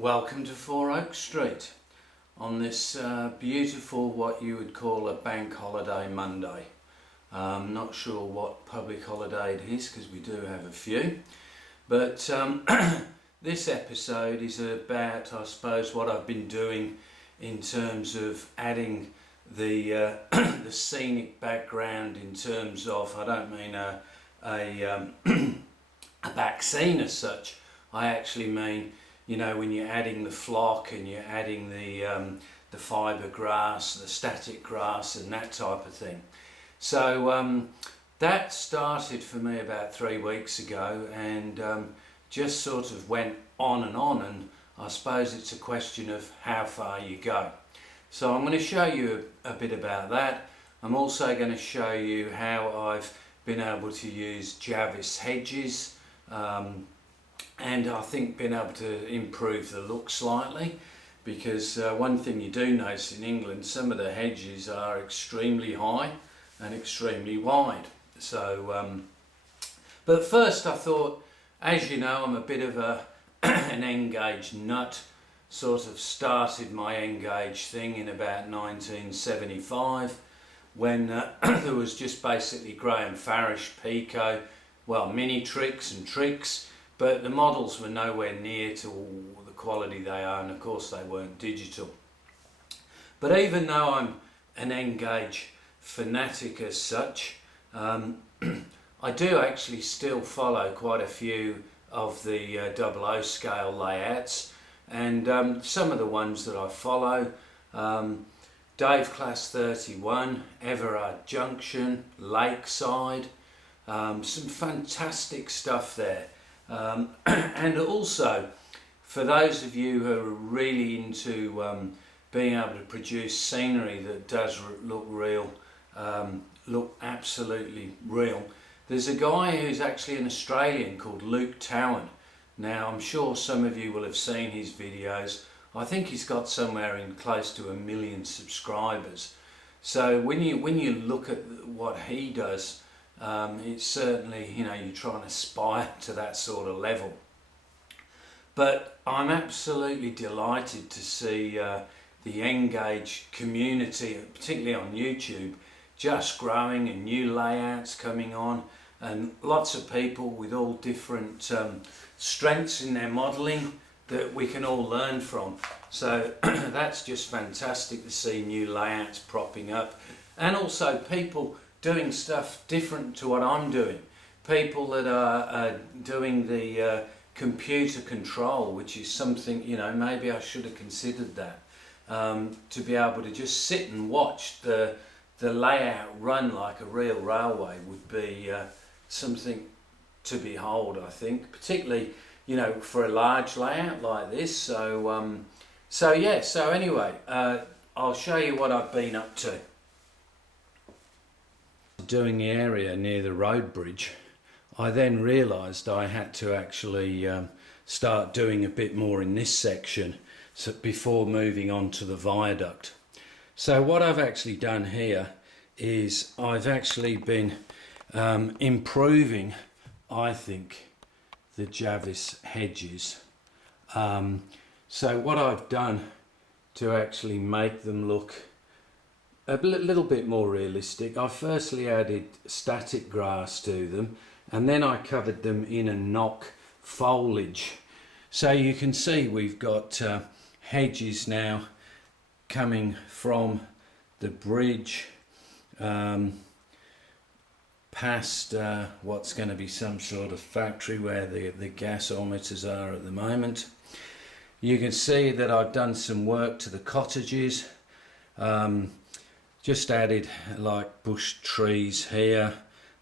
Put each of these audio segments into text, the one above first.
Welcome to 4 Oak Street on this beautiful, what you would call a bank holiday Monday. Not sure what public holiday it is because we do have a few, but this episode is about, I suppose, what I've been doing in terms of adding the the scenic background in terms of, I don't mean a back scene as such, I actually mean, you know, when you're adding the flock and you're adding the fibre grass, the static grass and that type of thing. So that started for me about 3 weeks ago and just sort of went on, and I suppose it's a question of how far you go. So I'm going to show you a bit about that. I'm also going to show you how I've been able to use Javis hedges, and I think been able to improve the look slightly, because one thing you do notice in England, some of the hedges are extremely high and extremely wide. So but first I thought, as you know, I'm a bit of an Engage nut. Sort of started my Engage thing in about 1975 when there was just basically Graham Farish Pico, well, mini tricks and tricks, but the models were nowhere near to the quality they are, and of course they weren't digital. But even though I'm an Engage fanatic as such, I do actually still follow quite a few of the 00 scale layouts, and some of the ones that I follow, Dave Class 31, Everard Junction, Lakeside, some fantastic stuff there. And also, for those of you who are really into being able to produce scenery that does look real, look absolutely real, there's a guy who's actually an Australian called Luke Towan. Now, I'm sure some of you will have seen his videos. I think he's got somewhere in close to 1 million subscribers. So when you look at what he does, it's certainly, you know, you try and aspire to that sort of level. But I'm absolutely delighted to see the Engage community, particularly on YouTube, just growing and new layouts coming on, and lots of people with all different strengths in their modelling that we can all learn from. So that's just fantastic to see new layouts propping up, and also people doing stuff different to what I'm doing. People that are doing the computer control, which is something, you know, maybe I should have considered that. To be able to just sit and watch the layout run like a real railway would be something to behold, I think, particularly, you know, for a large layout like this. So so anyway, I'll show you what I've been up to. Doing the area near the road bridge, I then realised I had to actually start doing a bit more in this section before moving on to the viaduct. So what I've actually done here is I've actually been improving, I think, the Javis hedges. So what I've done to actually make them look a little bit more realistic, I firstly added static grass to them, and then I covered them in a knock foliage. So you can see we've got hedges now coming from the bridge past what's going to be some sort of factory where the gasometers are at the moment. You can see that I've done some work to the cottages. Just added like bush trees here,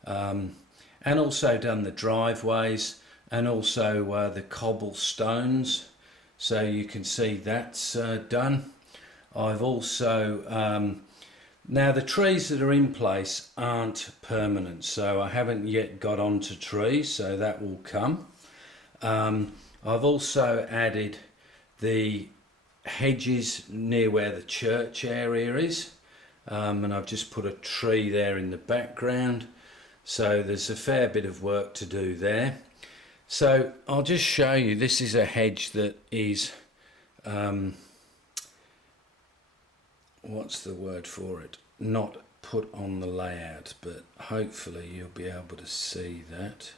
and also done the driveways and also the cobblestones, so you can see that's done. I've also now the trees that are in place aren't permanent, so I haven't yet got onto trees, so that will come. I've also added the hedges near where the church area is. And I've just put a tree there in the background, so there's a fair bit of work to do there. So I'll just show you, this is a hedge that is what's the word for it? Not put on the layout, but hopefully you'll be able to see that.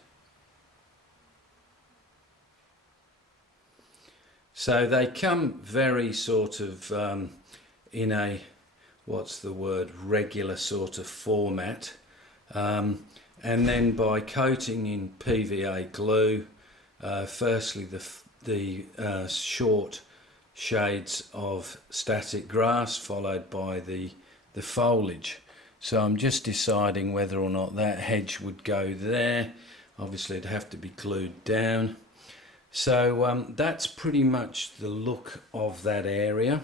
So they come very sort of in a, what's the word, regular sort of format. And then by coating in PVA glue, firstly the short shades of static grass, followed by the foliage. So I'm just deciding whether or not that hedge would go there. Obviously it'd have to be glued down. So that's pretty much the look of that area.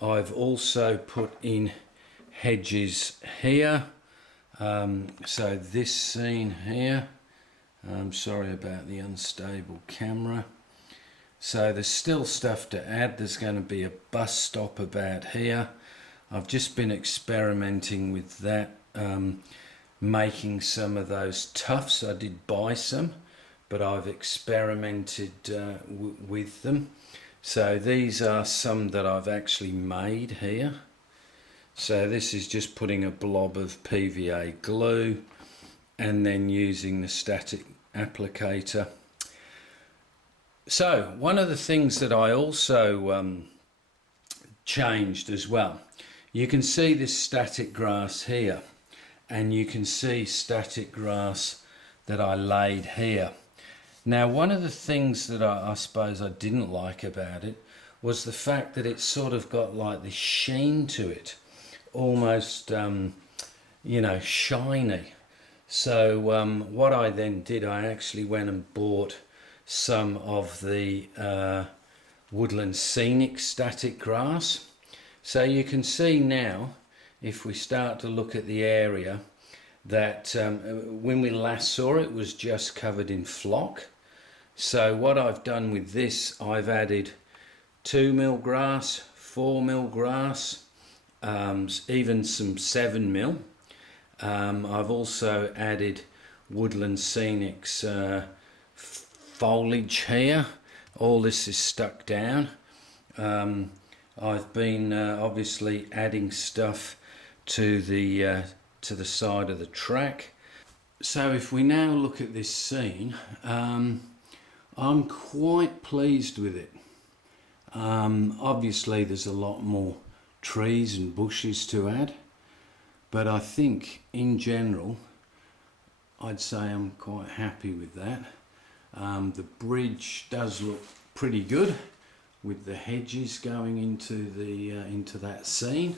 I've also put in hedges here. So this scene here, I'm sorry about the unstable camera. So there's still stuff to add. There's going to be a bus stop about here. I've just been experimenting with that, making some of those tufts. I did buy some, but I've experimented with them. So these are some that I've actually made here. So this is just putting a blob of PVA glue and then using the static applicator. So one of the things that I also changed as well, you can see this static grass here, and you can see static grass that I laid here. Now one of the things that I suppose I didn't like about it was the fact that it's sort of got like this sheen to it, almost you know, shiny. So what I then did, I actually went and bought some of the woodland scenic static grass. So you can see now, if we start to look at the area, that when we last saw it, was just covered in flock. So what I've done with this, I've added 2mm grass, 4mm grass, even some 7mm. I've also added woodland scenics foliage here. All this is stuck down. I've been obviously adding stuff to the side of the track. So if we now look at this scene, I'm quite pleased with it. Obviously there's a lot more trees and bushes to add, but I think in general I'd say I'm quite happy with that. The bridge does look pretty good with the hedges going into that scene.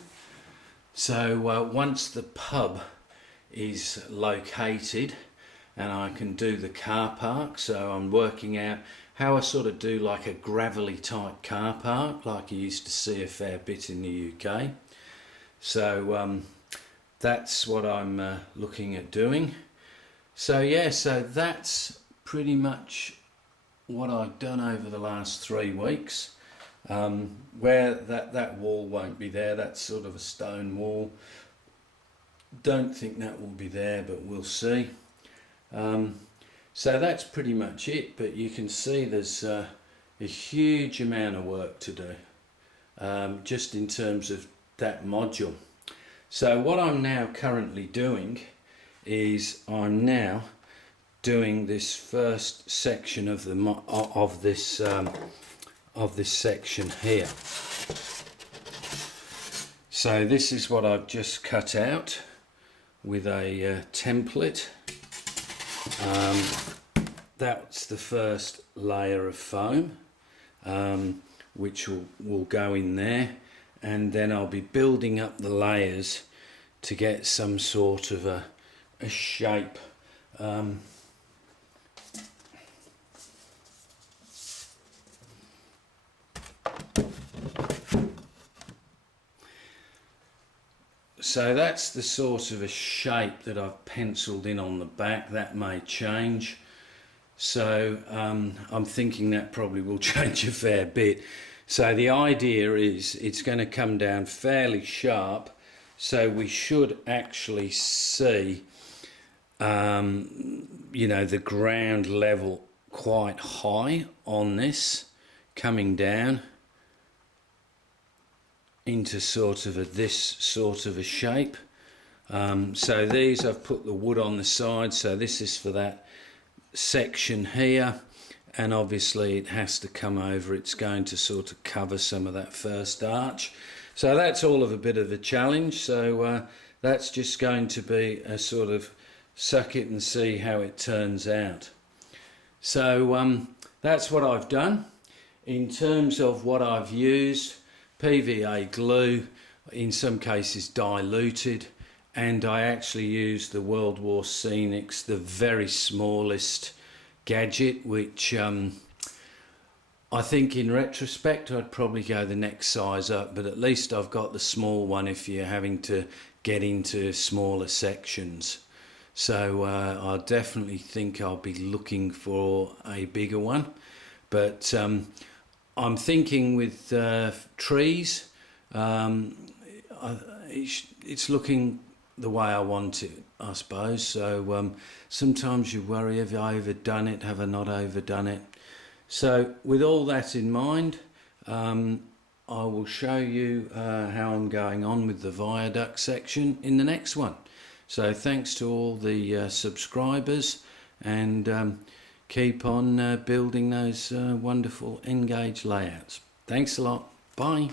So once the pub is located and I can do the car park, so I'm working out how I sort of do like a gravelly type car park like you used to see a fair bit in the UK. So that's what I'm looking at doing. So yeah, so that's pretty much what I've done over the last 3 weeks. Where that wall won't be there, that's sort of a stone wall. Don't think that will be there, but we'll see. So that's pretty much it, but you can see there's a huge amount of work to do, just in terms of that module. So what I'm now currently doing is I'm now doing this first section of this section here. So this is what I've just cut out with a template. That's the first layer of foam, which will go in there, and then I'll be building up the layers to get some sort of a shape. So that's the sort of a shape that I've penciled in on the back. That may change. So I'm thinking that probably will change a fair bit. So the idea is it's going to come down fairly sharp. So we should actually see, you know, the ground level quite high on this coming down. into sort of this sort of a shape. So these, I've put the wood on the side, so this is for that section here, and obviously it has to come over, it's going to sort of cover some of that first arch. So that's all of a bit of a challenge, so that's just going to be a sort of suck it and see how it turns out. So that's what I've done. In terms of what I've used, PVA glue, in some cases diluted, and I actually used the World War Scenics, the very smallest gadget, which I think in retrospect I'd probably go the next size up, but at least I've got the small one if you're having to get into smaller sections. So I definitely think I'll be looking for a bigger one, but I'm thinking with trees, it's looking the way I want it, I suppose. So sometimes you worry, have I overdone it, have I not overdone it? So with all that in mind, I will show you how I'm going on with the viaduct section in the next one. So thanks to all the subscribers, and keep on building those wonderful N-gauge layouts. Thanks a lot. Bye.